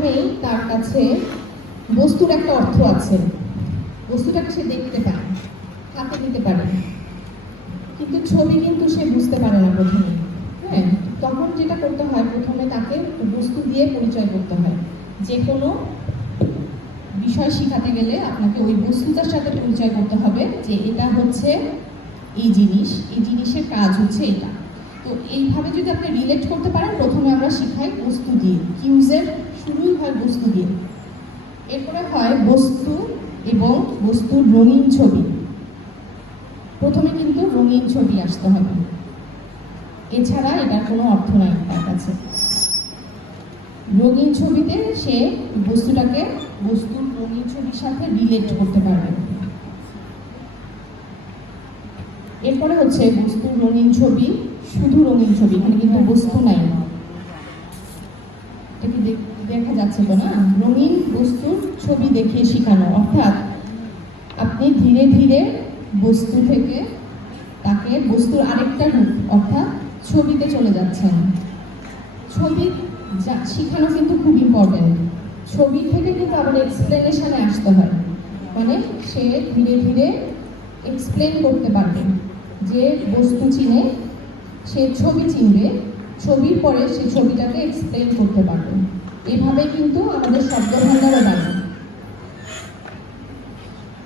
প্রথমেই তার কাছে বস্তুর একটা অর্থ আছে, বস্তুটাকে সে দেখতে পায়, হাতে নিতে পারে, কিন্তু ছবি কিন্তু সে বুঝতে পারে না প্রথমে। হ্যাঁ, তখন যেটা করতে হয়, প্রথমে তাকে বস্তু দিয়ে পরিচয় করতে হয়। যে কোনো বিষয় শেখাতে গেলে আপনাকে ওই বস্তুটার সাথে পরিচয় করতে হবে যে এটা হচ্ছে এই জিনিস, এই জিনিসের কাজ হচ্ছে এটা। তো এইভাবে যদি আপনি রিলেট করতে পারেন, প্রথমে আমরা শিখাই বস্তু দিয়ে, কিউজের শুরুই হয় বস্তু দিয়ে, এরপরে হয় বস্তু এবং বস্তুর রঙিন ছবি। প্রথমে কিন্তু রঙিন ছবি আসতে হবে, এছাড়া এটার কোনো অর্থ নাই তার কাছে। রঙিন ছবিতে সে বস্তুটাকে বস্তুর রঙিন ছবির সাথে রিলেট করতে পারবে। এরপরে হচ্ছে বস্তুর রঙিন ছবি, শুধু রঙিন ছবি, এখানে কিন্তু বস্তু নাই। এটা কি দেখা যাচ্ছে তো না? রঙিন বস্তুর ছবি দেখিয়ে শেখানো, অর্থাৎ আপনি ধীরে ধীরে বস্তু থেকে তাকে বস্তুর আরেকটা রূপ অর্থাৎ ছবিতে চলে যাচ্ছেন। ছবি শেখানো কিন্তু খুব ইম্পর্টেন্ট। ছবি থেকে কিন্তু আবার এক্সপ্লেনেশনে আসতে হয়, মানে সে ধীরে ধীরে এক্সপ্লেন করতে পারবে। যে বস্তু চিনে সে ছবি চিনবে, ছবির পরে সে ছবিটাকে এক্সপ্লেন করতে পারবে। এভাবে কিন্তু আমাদের শব্দভাণ্ডারও বাড়ে।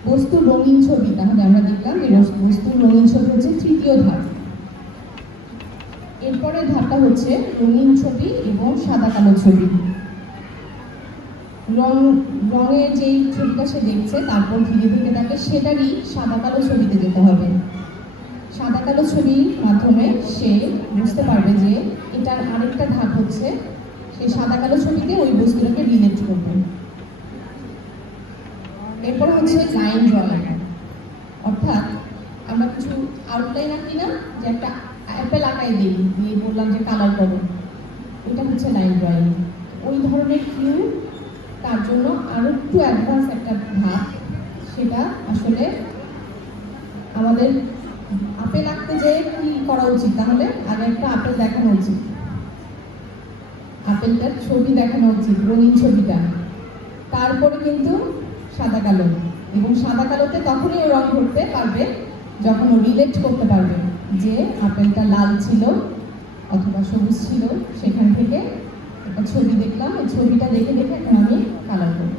বস্তুর রঙিন ছবি, তাহলে আমরা দেখলাম যে বস্তুর রঙিন ছবি হচ্ছে তৃতীয় ধাপ। এরপরে ধাপটা হচ্ছে রঙিন ছবি এবং সাদা কালো ছবি। রঙের যেই ছবিটা সে দেখছে, তারপর ধীরে ধীরে তাকে সেটারই সাদা কালো ছবিতে যেতে হবে। সাদা কালো ছবির মাধ্যমে সে বুঝতে পারবে যে এটার আরেকটা ধাপ হচ্ছে সে সাদা কালো ছবিতে ওই বস্তুটাকে রিলেট করবে। এরপর হচ্ছে লাইন ড্রয়িং, অর্থাৎ আমরা কিছু আউটলাইন আঁকি না, যে একটা অ্যাপেল আঁকাই দিই, দিয়ে বললাম যে কালার করো, এটা হচ্ছে লাইন ড্রয়িং। ওই ধরনের কিউ, তার জন্য আরো একটু অ্যাডভান্স একটা ধাপ, সেটা আসলে আমাদের আপেল আঁকতে যেয়ে কি করা উচিত, তাহলে আগে একটা আপেল দেখানো উচিত, আপেলটার ছবি দেখানো উচিত, রঙিন ছবিটা, তারপরে কিন্তু সাদা কালো। এবং সাদা কালোতে তখনই ও রং করতে পারবে যখন ও রিলেট করতে পারবে যে আপেলটা লাল ছিল অথবা সবুজ ছিল, সেখান থেকে একটা ছবি দেখলাম, এই ছবিটা দেখে দেখে এখন আমি কালার করব।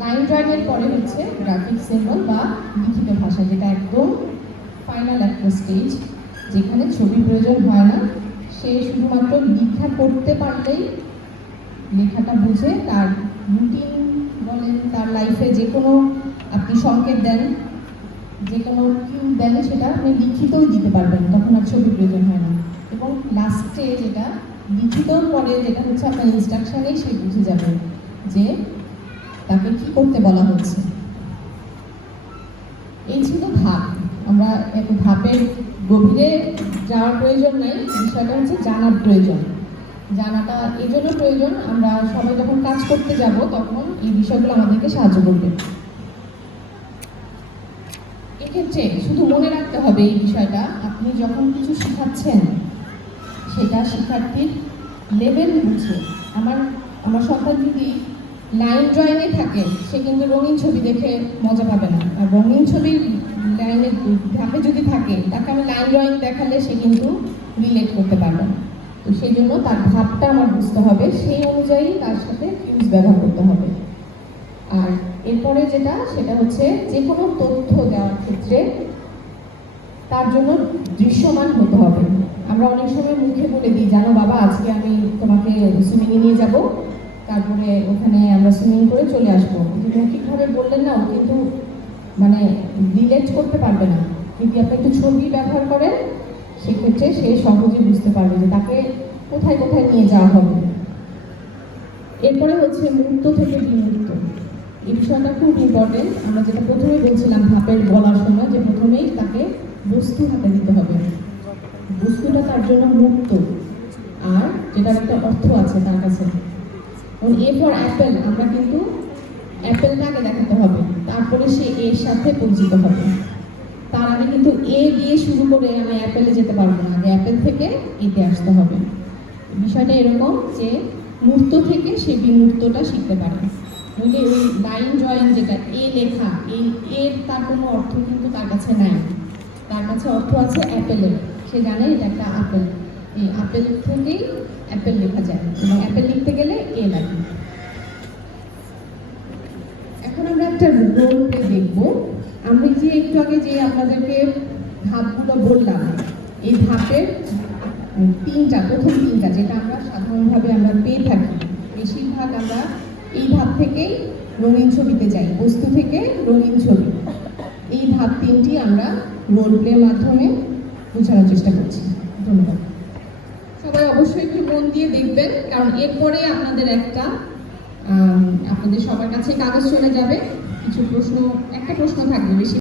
লাইন ড্রয়িং এর পরে হচ্ছে গ্রাফিক সিম্বল বা লিখিত ভাষা, যেটা একদম ফাইনাল একটা স্টেজ, যেখানে ছবি প্রয়োজন হয় না। সে শুধুমাত্র লেখা করতে পারলেই, লেখাটা বুঝে তার রুটিন বলেন, তার লাইফে যে কোনো আপনি সংকেত দেন, যে কোনো কিউ দেন, সেটা আপনি লিখিতই দিতে পারবেন, তখন আর ছবি প্রয়োজন হয় না। এবং লাস্টে যেটা লিখিত পরে যেটা হচ্ছে আপনার ইনস্ট্রাকশনেই সে বুঝে যাবে যে তাকে কি করতে বলা হচ্ছে। এই ছিল ধাপ। আমরা এক ধাপের গভীরে যাওয়ার প্রয়োজন নেই, বিষয়টা হচ্ছে জানার প্রয়োজন। জানাটা এই জন্য প্রয়োজন, আমরা সবাই যখন কাজ করতে যাব তখন এই বিষয়গুলো আমাদেরকে সাহায্য করবে। এক্ষেত্রে শুধু মনে রাখতে হবে এই বিষয়টা, আপনি যখন কিছু শেখাচ্ছেন সেটা শিক্ষার্থীর লেভেল বুঝে। আমার সন্তান যদি লাইন ড্রয়িংয়ে থাকে, সে কিন্তু রঙিন ছবি দেখে মজা পাবে না। আর রঙিন ছবির লাইনের ধাপে যদি থাকে, তাকে আমি লাইন ড্রয়িং দেখালে সে কিন্তু রিলেট করতে পারবে না। তো সেই জন্য তার ধাপটা আমার বুঝতে হবে, সেই অনুযায়ী তার সাথে কিউজ ব্যবহার করতে হবে। আর এরপরে যেটা, সেটা হচ্ছে যে কোনো তথ্য দেওয়ার ক্ষেত্রে তার জন্য দৃশ্যমান হতে হবে। আমরা অনেক সময় মুখে বলে দিই, জানো বাবা আজকে আমি তোমাকে সুইমিংয়ে নিয়ে যাব, তারপরে ওখানে আমরা সুইমিং করে চলে আসবো। কিন্তু মৌখিকভাবে বললেন না, ও কিন্তু মানে রিলেট করতে পারবে না। যদি আপনি একটু ছবি ব্যবহার করেন, সেক্ষেত্রে সে সহজে বুঝতে পারবে যে তাকে কোথায় কোথায় নিয়ে যাওয়া হবে। এরপরে হচ্ছে মুক্ত থেকে বিমুক্ত, এই বিষয়টা খুব ইম্পর্টেন্ট। আমরা যেটা প্রথমে বলছিলাম ধাপের বলার সময়, যে প্রথমেই তাকে বস্তু হাতে দিতে হবে, বস্তুটা তার জন্য মুক্ত, আর যেটার একটা অর্থ আছে তার কাছে। এ ফর অ্যাপেল, আমরা কিন্তু অ্যাপেলটাকে দেখাতে হবে, তারপরে সে এর সাথে পরিচিত হবে। তার আগে কিন্তু এ দিয়ে শুরু করে আমি অ্যাপেলে যেতে পারবো না, আগে অ্যাপেল থেকে এতে আসতে হবে। বিষয়টা এরকম যে মূর্ত থেকে সে বিমূর্তটা শিখতে পারে। নইলে ওই লাইন ড্রয়িং যেটা এ লেখা, এই এর তার কোনো অর্থ কিন্তু তার কাছে নাই। তার কাছে অর্থ আছে অ্যাপেলের, সে জানে এটা একটা আপেল, এই আপেল থেকেই অ্যাপেল লেখা যায় এবং অ্যাপেল লিখতে গেলে এ লাগে। এখন আমরা একটা রোল প্লে দেখবো। আমি যে একটু আগে যে আপনাদেরকে ধাপগুলো বললাম, এই ধাপের প্রথম তিনটা যেটা আমরা সাধারণভাবে আমরা পেয়ে থাকি, বেশিরভাগ আমরা এই ধাপ থেকেই রঙিন ছবিতে যাই, বস্তু থেকে রঙিন ছবি। এই ধাপ তিনটি আমরা রোল প্লের মাধ্যমে বোঝানোর চেষ্টা করছি। ধন্যবাদ। সবাই অবশ্যই একটু মন দিয়ে দেখবেন, কারণ এরপরে আপনাদের আপনাদের সবার কাছে কাগজ চলে যাবে। একটা প্রশ্ন থাকবে, বেশি